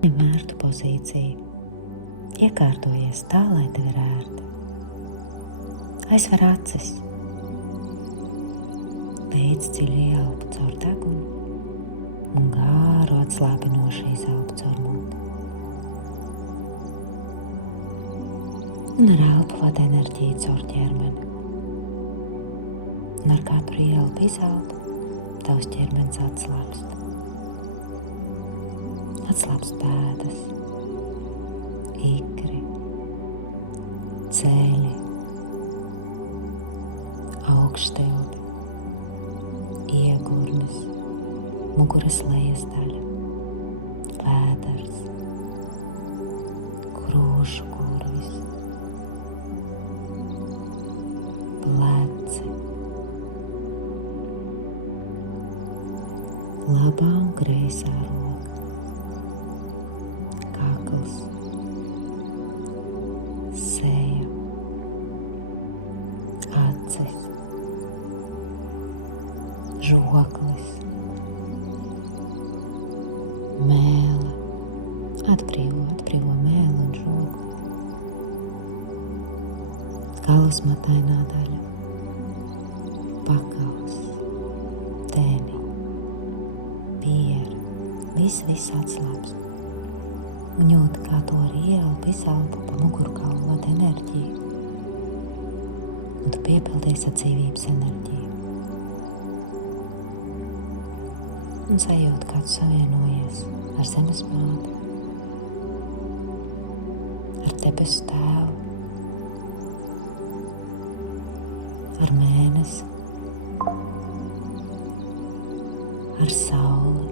Ņem ērtu pozīciju. Iekārtojies tā, lai tev ir ērti. Aizver acis. Veic dziļu ieelpu caur degunu un gāru atslābinošu izelpu caur muti. Un ar elpu vada enerģiju caur ķermeni. Un ar katru ieelpu izelpu tavs ķermenis atslābst. Atslābst pēdas, ikri, ceļi, augšstilbi, iegurnis, muguras lejas daļa, vēders, krūšu kurvis, pleci, labā un kreisā roka, kakls, seja, acis, žoklis, mēle, atbrīvo mēli un žokli, galvas matainā daļa, pakals, tēni, pieri, viss atslābst. Un jūt, kā to ar ieelpu izelpu pa mugurkaulu vada enerģiju. Un tu piepildies ar dzīvības enerģiju. Un sajūt, kā tu savienojies ar zemes māti, ar debesu tēvu, ar mēnesi, ar sauli.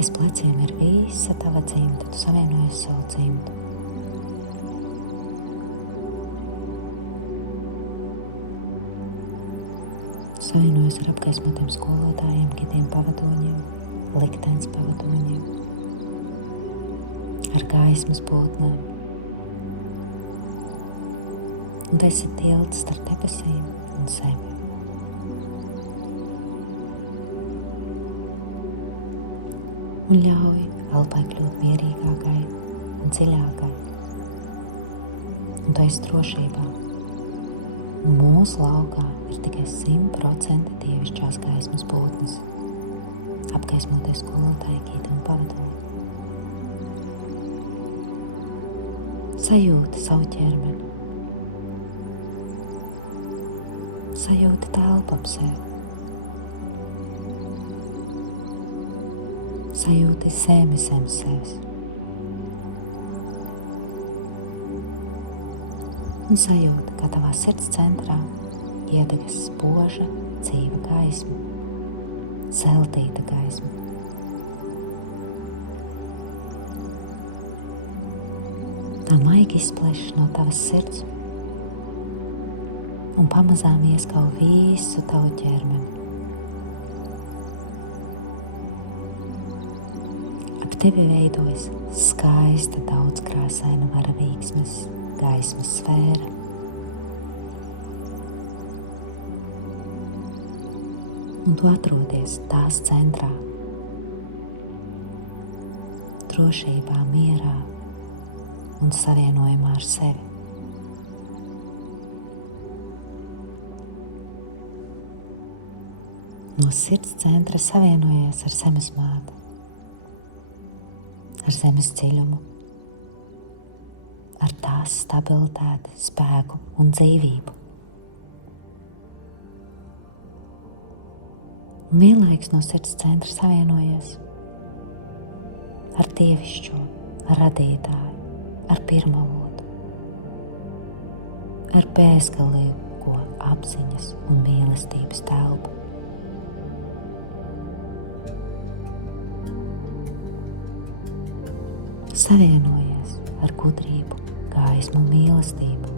Aiz pleciem ir visa tava dzimta, tu savienojies savu dzimtu. Tu savienojies ar apgaismotiem skolotājiem, gidiem, pavadoņiem, likteņas pavadoņiem, ar gaismas būtnēm. Un tu esi tilts starp debesīm un sevi. Un ļauj elpai kļūt mierīgākai un dziļākai. Un tu esi drošībā. Un mūsu laukā ir tikai 100% dievišķās gaismas būtnes, apgaismoties skolotāji, gidi un pavadoņi. Sajūti savu ķermeni. Sajūti telpu ap sevi. Sajūti zemi zem sevis. Un sajūti, kā tavā sirds centrā iedegas spoža, dzīva gaisma, zeltīta gaisma. Tā maigi izplešas no tavas sirds un pamazām ieskauj visu tavu ķermeni. Tevi veidojas skaista, daudzkrāsaina varavīksmes gaismas sfēra. Un tu atrodies tās centrā, drošībā, mierā un savienojumā ar sevi. No sirds centra savienojies ar zemes māti, ar zemes dziļumu, ar tās stabilitāti, spēku un dzīvību. Vienlaikus no sirds centra savienojies ar dievišķo, ar radītāju, ar pirmavotu, ar bezgalīgo apziņas un mīlestības telpu. Savienojies ar gudrību, gaismu un mīlestību,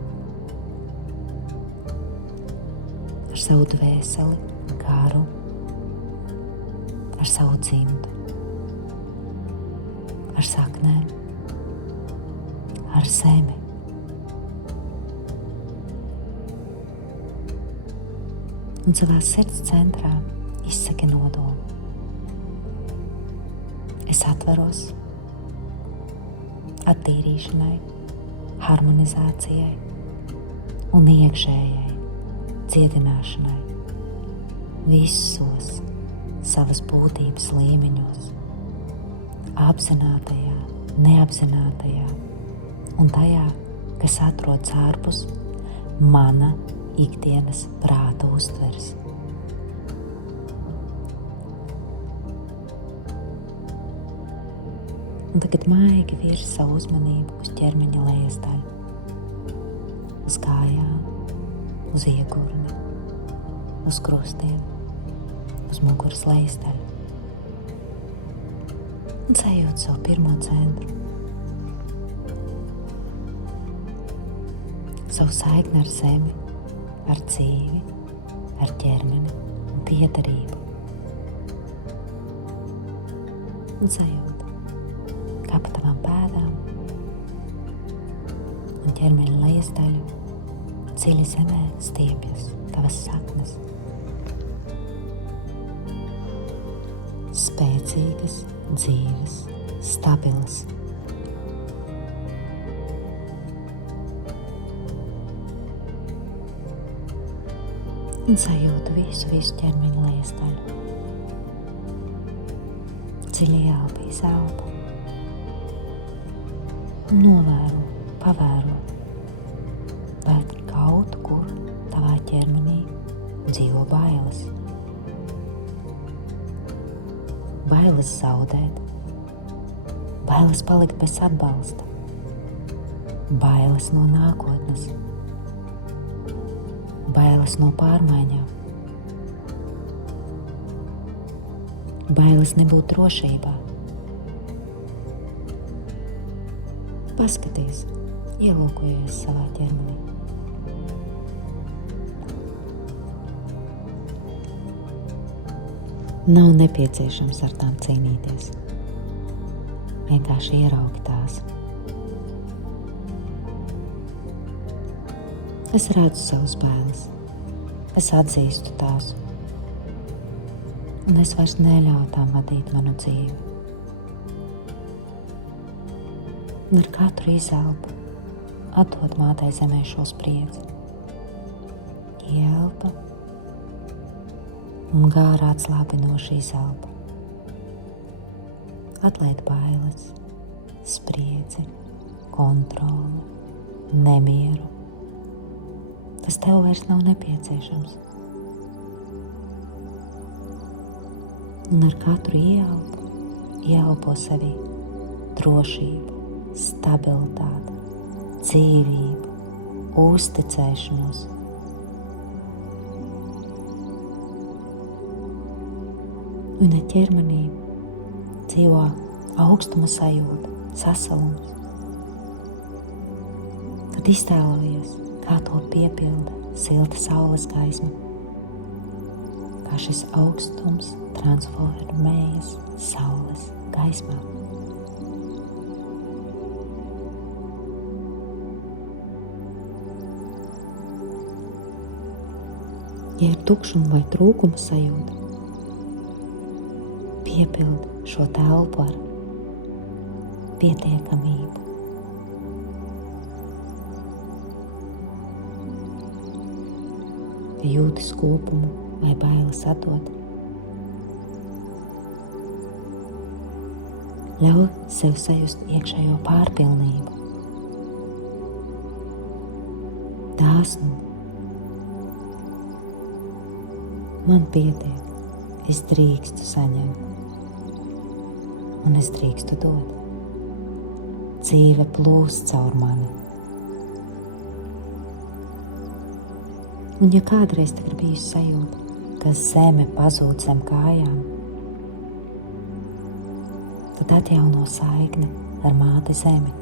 ar savu dvēseli, garu, ar savu dzimtu, ar saknēm, ar zemi. Un savā sirds centrā izsaki nodomu. Es atveros attīrīšanai, harmonizācijai un iekšējai dziedināšanai visos savas būtības līmeņos, apzinātajā, neapzinātajā un tajā, kas atrodas ārpus mana ikdienas prāta uztveres. Un tagad maigi virzi savu uzmanību uz ķermeņa lejas daļu, uz kājām, uz iegurni, uz krustiem, uz muguras lejas daļu. Un sajūt savu pirmo centru, savu saikni ar zemi, ar dzīvi, ar ķermeni un piederību. Un sajūt, kā pa tavām pēdām un ķermeņa lejas daļu dziļi zemē stiepjas tavas saknes. Spēcīgas, dzīves, stabilas. Un sajūtu visu ķermeņa lejas daļu. Dziļi elpa, izelpa. Novēro, pavēro, vai kaut kur tavā ķermenī dzīvo bailes. Bailes zaudēt, bailes palikt bez atbalsta, bailes no nākotnes, bailes no pārmaiņām, bailes nebūt drošībā. Paskaties, ielūkojies savā ķermenī. Nav nepieciešams ar tām cīnīties. Vienkārši ieraugi tās. Es redzu savus bailes. Es atzīstu tās. Un es vairs neļauju tām vadīt manu dzīvi. Un ar katru izelpu atdod mātei zemē šo spriedzi. Ielpa un gāra atslābinoša izelpa. Atlaid bailes, spriedzi, kontroli, nemieru. Tas tev vairs nav nepieciešams. Un ar katru ieelpo sevī drošību, stabilitāti, dzīvību, uzticēšanos. Un ar ķermenī dzīvo augstuma sajūta, sasalums. Kad iztēlojies, kā to piepilda silta saules gaisma, kā šis augstums transformējas saules gaismā. Ja ir tukšuma vai trūkuma sajūta, piepildi šo telpu ar pietiekamību. Ja jūti skūpumu vai bailes atdot, ļauj sev sajust iekšējo pārpilnību, dāsnumu. Man pietiek, es drīkstu saņemt, un es drīkstu dot. Dzīve plūst caur mani. Un ja kādreiz tev ir bijusi sajūta, ka zeme pazūd zem kājām, tad atjauno saikni ar māti zemi,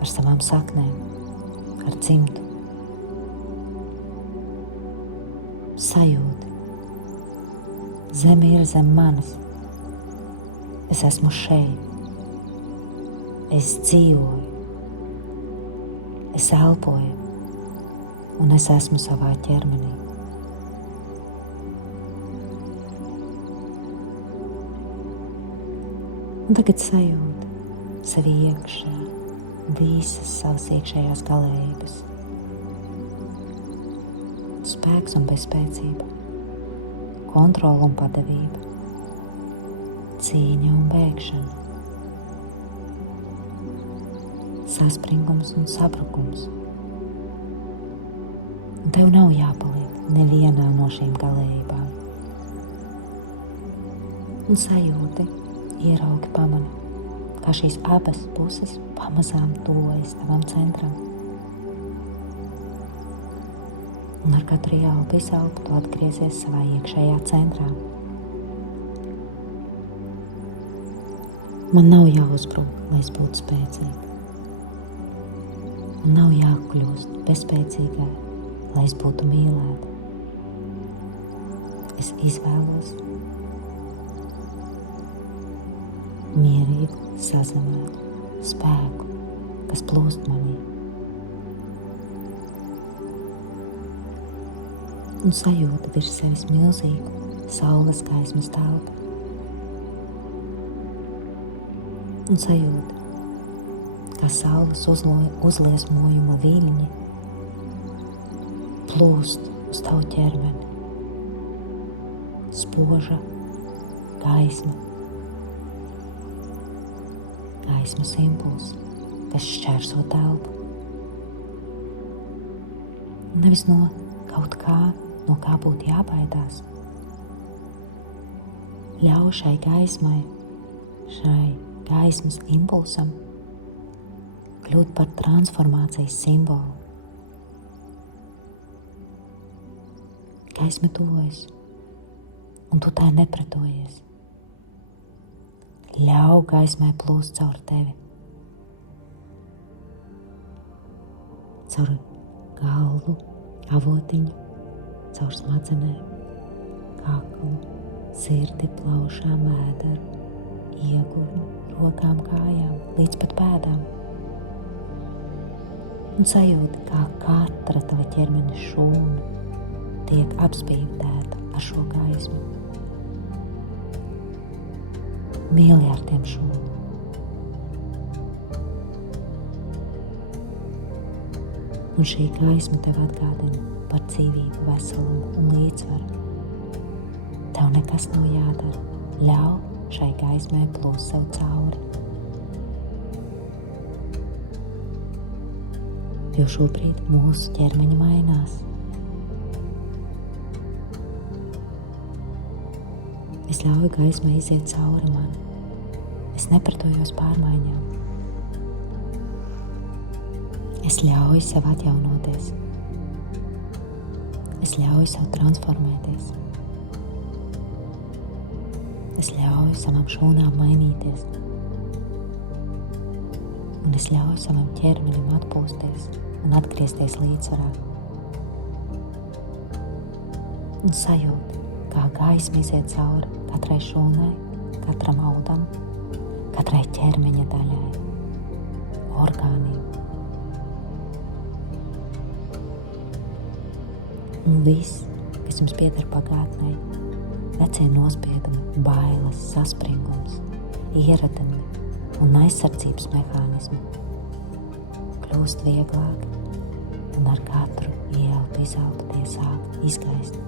ar savām saknēm, ar dzimtu. Sajūti. Zeme ir zem manis. Es esmu šeit. Es dzīvoju. Es elpoju. Un es esmu savā ķermenī. Un tagad sajūti sevi iekšā, visas savas iekšējās galējības. Spēks un bezspēcība, kontrole un padevība, cīņa un bēgšana, saspringums un sabrukums. Un tev nav jāpaliek nevienā no šīm galējībām. Un sajūti, ieraugi, pamani, kā šīs abas puses pamazām tuvojas tavam centram. Un ar katru ielpu izelpu tu atgriezies savā iekšējā centrā. Man nav jāuzbrum, lai es būtu spēcīga. Man nav jākļūst bezspēcīgai, lai es būtu mīlēta. Es izvēlos mierīgu, sazemētu spēku, kas plūst manī. Un sajūta virs sevis milzīgu saules gaismas telpu. Un sajūta, kā saules uzliesmojuma viļņi plūst uz tavu ķermeni. Spoža gaisma. Gaismas impulss, kas šķērso telpu. Nevis no kaut kā, no kā būtu jābaidās. Ļauj šai gaismai, šai gaismas impulsam kļūt par transformācijas simbolu. Gaisma tuvojas, un tu tai nepretojies. Ļauj gaismai plūst caur tevi. Caur galvu, avotiņu, caur smadzenēm, kaklu, sirdi, plaušām, ēdaru, iegurnu, rokām, kājām, līdz pat pēdām. Un sajūti, kā katra tava ķermeņa šūna tiek apspīdēta ar šo gaismu. Miljardiem šūnu. Un šī gaisma tev atgādina par dzīvību, veselumu un līdzsvaru. Tev nekas nav jādara. Ļauj šai gaismai plūst sev cauri. Jo šobrīd mūsu ķermeņi mainās. Es ļauju gaismai iziet cauri man. Es nepretojos pārmaiņām. Es ļauju sev atjaunoties. Es ļauju sev transformēties. Es ļauju savam šūnām mainīties. Un es ļauju savam ķermenim atpūsties un atgriezties līdzsvarā. Un sajūti, kā gaisma iziet cauri katrai šūnai, katram audam, katrai ķermeņa daļai, orgāniem. Un viss, kas jums pieder pagātnē, vecie nospiedumi, bailes, saspringums, ieradumi un aizsardzības mehānismi kļūst vieglāk un ar katru ielpu izelpu tie sāk izgaist.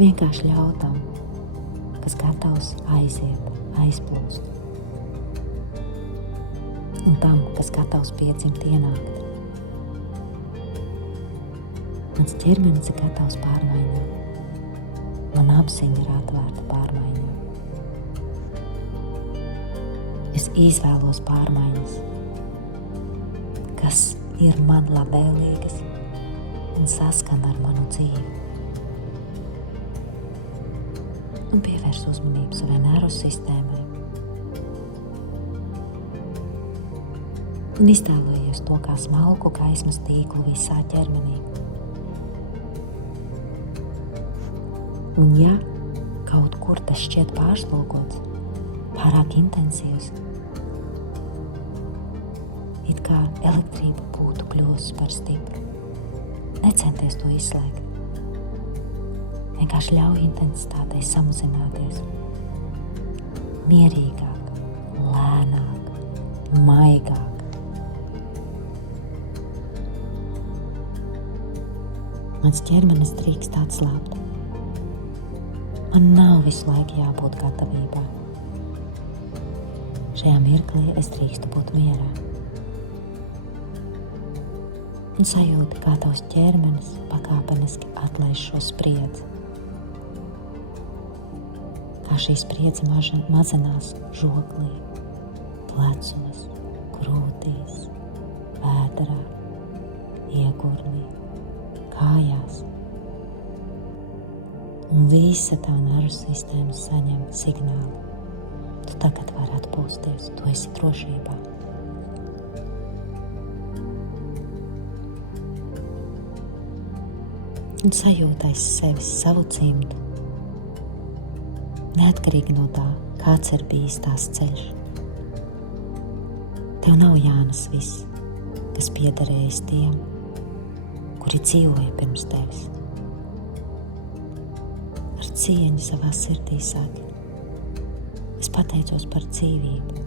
Vienkārši ļauj tam, kas gatavs aiziet, aizplūst. Un tam, kas gatavs piedzimt, ienākt. Mans ķermenis ir gatavs pārmaiņām. Man apziņa ir atvērta pārmaiņām. Es izvēlos pārmaiņas, kas ir man labvēlīgas un saskan ar manu dzīvi. Un pievērs uzmanību savai nervu sistēmai. Un iztēlojies to kā smalku gaismas tīklu visā ķermenī. Un ja kaut kur tas šķiet pārslogots, pārāk intensīvs, it kā elektrība būtu kļuvusi par stipru, necenties to izslēgt. Vienkārši ļauj intensitātei samazināties. Mierīgāk, lēnāk, maigāk. Mans ķermenis drīkst atslābt. Man nav visu laiku jābūt gatavībā. Šajā mirklī es drīkstu būt mierā. Un sajūti, kā tavs ķermenis pakāpeniski atlaiž šo spriedzi. Kā šī spriedze mazinās žoklī, plecos, krūtīs, vēderā, iegurnī, kājās. Un visa tā nervu sistēma saņem signālu. Tu tagad vari atpūsties, tu esi drošībā. Un sajūtais sevis savu dzimtu. Neatkarīgi no tā, kāds ir bijis tās ceļš. Tev nav jānes viss, kas piederējis tiem, kuri dzīvoja pirms tevis. Ar cieņu savā sirdī saki: es pateicos par dzīvību,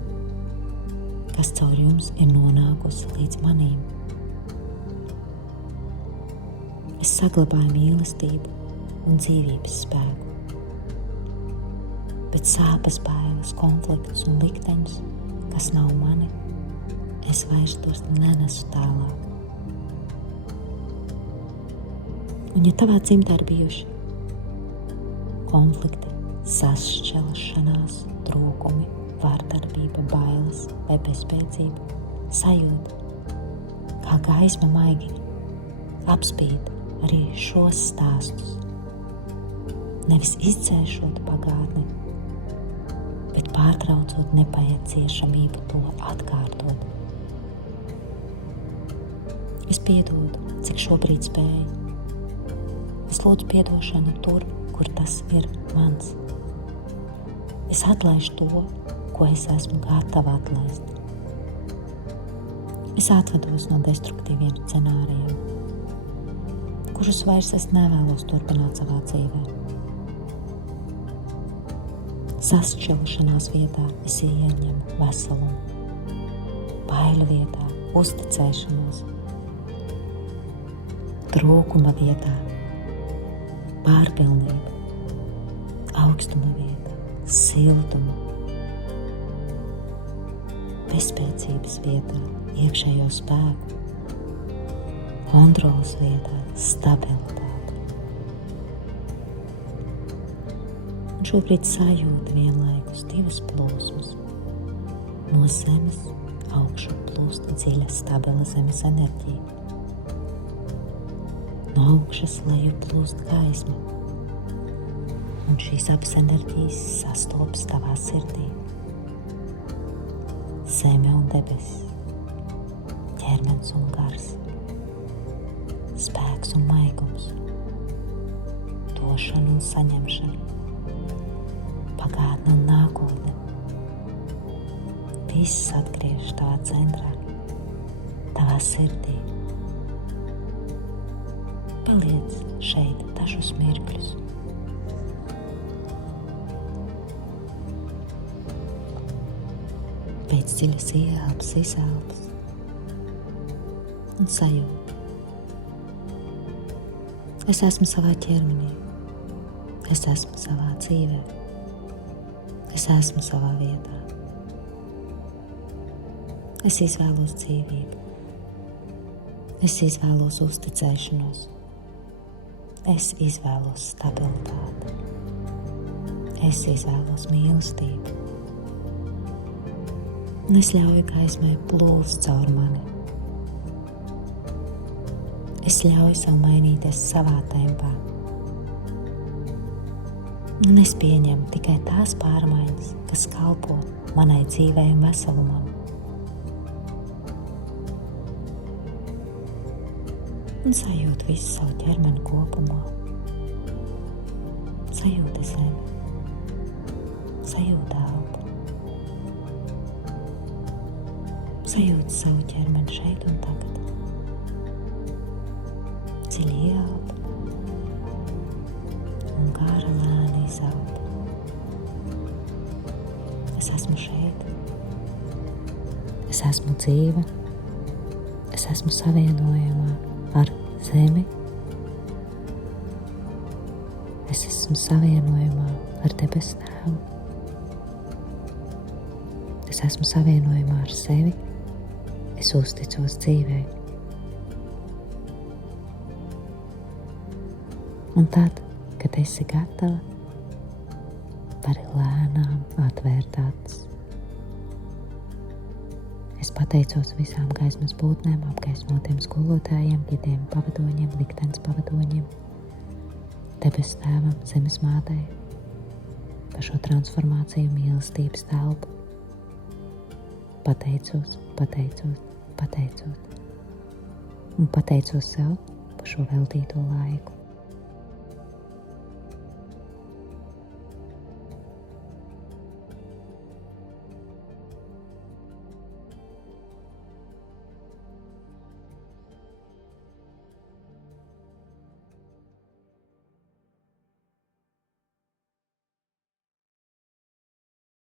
kas caur jums ir nonākusi līdz manīm. Es saglabāju mīlestību un dzīvības spēku, bet sāpes, bailes, konfliktus un likteņus, kas nav mani, es vairs tos nenesu tālāk. Un ja tavā dzimtā ir bijuši konflikti, sašķelšanās, trūkumi, vārdarbība, bailes vai bezspēcība, sajūta, kā gaisma maigi apspīd arī šos stāstus, nevis izdzēšot pagātni, bet pārtraucot nepieciešamību to atkārtot. Es piedodu, cik šobrīd spēju. Es lūdzu piedošanu tur, kur tas ir mans. Es atlaižu to, ko es esmu gatava atlaist. Es atvados no destruktīviem scenārijiem, kurus vairs es nevēlos turpināt savā dzīvē. Sašķelšanās vietā es ieņemu veselumu, baiļu vietā uzticēšanos, trūkuma vietā pārpilnību, augstuma vietā siltumu, bezspēcības vietā iekšējo spēku, kontroles vietā stabilitāti. Un šobrīd sajūta vienlaikus divas plūsmas. No zemes augšu plūst dziļa, stabila zemes enerģija. No augšas leju plūst gaisma, un šīs abas enerģijas sastopas tavā sirdī. Zeme un debesis, ķermenis un gars, spēks un maigums, došana un saņemšana, pagātne un nākotne. Viss atgriež tavā centrā, tavā sirdī. Paliec šeit dažus mirkļus. Pēc dziļas ieelpas, izelpas un sajūta. Es esmu savā ķermenī, es esmu savā dzīvē, es esmu savā vietā. Es izvēlos dzīvību, es izvēlos uzticēšanos, es izvēlos stabilitāti, es izvēlos mīlestību. Un es ļauju gaismai plūst caur mani. Es ļauju sev mainīties savā tempā. Un es pieņemu tikai tās pārmaiņas, kas kalpo manai dzīvei un veselumam. Un sajūtu visu savu ķermeni kopumā. Sajūta zemi, sajūta elpu. Sajūti savu ķermeni šeit un tagad. Dziļi ieelpa un esmu šeit. Es esmu dzīva. Es esmu savienojamā ar zemi. Es esmu savienojamā ar debesu Tēvu. Es esmu savienojamā ar sevi. Es uzticos dzīvei. Un tad, kad esi gatava, vari lēnām atvērt acis. Es pateicos visām gaismas būtnēm, apgaismotiem skolotājiem, gidiem, pavadoņiem, liktenes pavadoņiem, debesu Tēvam, zemes mātei, par šo transformāciju mīlestības telpu. Pateicos. Un pateicos sev par šo veltīto laiku.